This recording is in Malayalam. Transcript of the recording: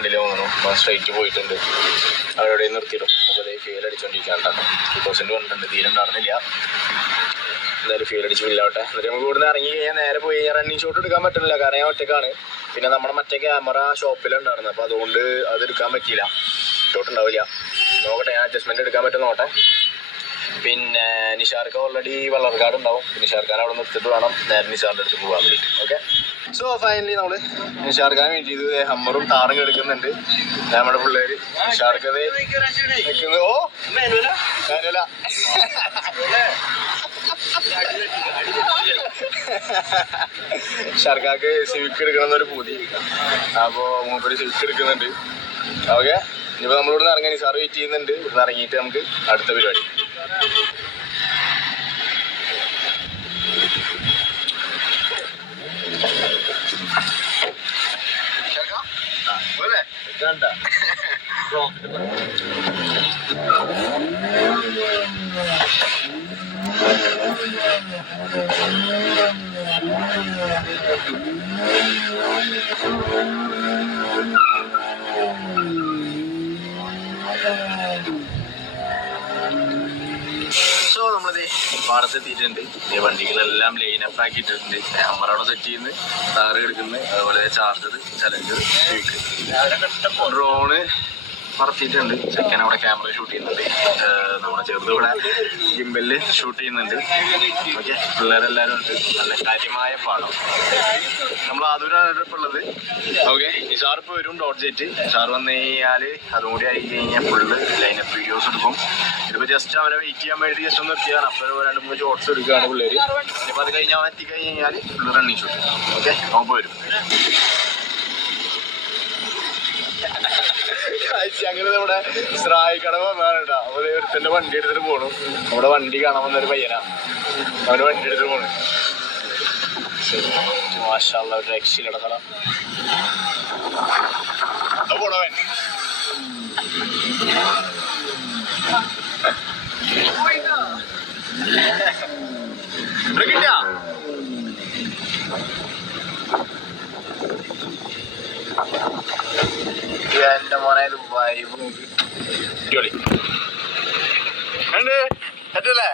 കണ്ടില്ല തോന്നുന്നു. സ്ട്രൈറ്റ് പോയിട്ടുണ്ട്. അവരോടെ നിർത്തിയിടും. അപ്പോൾ അതേ ഫെയിൽ അടിച്ചുകൊണ്ടിരിക്കുകയാണ്. 2000 വന്നിട്ടുണ്ട്. തീരെ ഉണ്ടായിരുന്നില്ല. എന്തായാലും ഫെയിൽ അടിച്ച് ഫില്ലാവട്ടെ. എന്നിട്ട് നമുക്ക് ഇവിടുന്ന് ഇറങ്ങി കഴിഞ്ഞാൽ നേരെ പോയി കഴിഞ്ഞാൽ റണ്ണിങ് ഷോട്ട് എടുക്കാൻ പറ്റുന്നില്ല. കാരണം ഞാൻ ഒറ്റക്കാണ്. പിന്നെ നമ്മുടെ മറ്റേ ക്യാമറ ഷോപ്പിലുണ്ടായിരുന്നു. അപ്പോൾ അതുകൊണ്ട് അത് എടുക്കാൻ പറ്റിയില്ല. ഷോട്ട് ഉണ്ടാവില്ല. നോക്കട്ടെ, ഞാൻ അഡ്ജസ്റ്റ്മെൻറ്റ് എടുക്കാൻ പറ്റും നോട്ടെ. പിന്നെ നിഷാർക്ക് ഓൾറെഡി വള്ളർക്കാട് ഉണ്ടാവും. നിഷാർഖാൻ അവിടെ നിർത്തിട്ട് വേണം നേരെ നിഷാറിൻ്റെ അടുത്ത് പോകാൻ വേണ്ടിയിട്ട്. ഓക്കെ, സോ ഫൈനലി നമ്മൾ നിഷാർഖാൻ വേണ്ടി ചെയ്ത് ഹമ്മറും താറും എടുക്കുന്നുണ്ട്. നമ്മുടെ പിള്ളേർ നിഷാർക്കത് നിൽക്കുന്നത്. ഓ മാനുവല ഷാർക്കാക്ക് സിവിക്ക് എടുക്കണമെന്നൊരു പൂതി. അപ്പോൾ മൂപ്പര് സിവിക്ക് എടുക്കുന്നുണ്ട്. ഓക്കെ, ഇനിയിപ്പോൾ നമ്മളിവിടുന്ന് ഇറങ്ങാൻ നിസാർ വെയിറ്റ് ചെയ്യുന്നുണ്ട്. ഇവിടുന്ന് ഇറങ്ങിയിട്ട് നമുക്ക് അടുത്ത പരിപാടി. സോ നമ്മളിത് പാടത്തെത്തിയിട്ടുണ്ട്. വണ്ടികളെല്ലാം ലൈനപ്പ് ആക്കിയിട്ടുണ്ട്. ഹമ്മറവിടെ സെറ്റ് ചെയ്യുന്നത്, താറ് എടുക്കുന്നത്, അതുപോലെ ചാർജർ, ചലഞ്ചർ, ഡ്രോണ് പറത്തിയിട്ടുണ്ട്. ചെക്കൻ അവിടെ ക്യാമറ ഷൂട്ട് ചെയ്യുന്നുണ്ട്. നമ്മുടെ ചെറുത് ഇവിടെ ഗിംബലിൽ ഷൂട്ട് ചെയ്യുന്നുണ്ട്. ഓക്കെ, പിള്ളേരെല്ലാവരും ഉണ്ട്. നല്ല കാര്യമായ പാടം. നമ്മൾ ആദൂരാണ് ഇപ്പോൾ ഉള്ളത്. ഓക്കെ, നിസാർ ഇപ്പോൾ വരും. ഡോട്ട് ജെറ്റ് നിസാർ വന്നു കഴിഞ്ഞാൽ അതും കൂടി ആയി കഴിഞ്ഞാൽ ഫുള്ള് ലൈനപ്പ് വീഡിയോസ് എടുക്കും. ഇതിപ്പോൾ ജസ്റ്റ് അവരെ വെയിറ്റ് ചെയ്യാൻ വേണ്ടി ജസ്റ്റ് ഒന്ന് എത്തിയാണ്. അപ്പോൾ 2-3 ഷോട്ട്സ് എടുക്കുകയാണ് പിള്ളേർ. ഇനിയിപ്പോൾ അത് കഴിഞ്ഞ് അവൻ എത്തിക്കഴിഞ്ഞാൽ ഫുള്ള് റണ്ണിങ് ഷൂട്ട്. ഓക്കെ, നോമ്പ് വരും. ഞങ്ങൾ നമ്മുടെ സ്രായിക്കട വന്നാണ്. അപ്പോൾ ഒരുത്തൻ്റെ വണ്ടി എടുത്തിട്ട് പോണു. നമ്മുടെ വണ്ടി കാണാൻ വന്നൊരു പയ്യനാ. അവന് വണ്ടി എടുത്തിട്ട് പോണു. മാഷാഅല്ലാഹ്, ഒരു രക്ഷയിലട സ്ഥലം. പോണവൻ കിട്ടിയാ എന്റെ മോനെ വൈബ് നോക്ക്. അടിപൊളി ഉണ്ട്. പറ്റല്ലേ?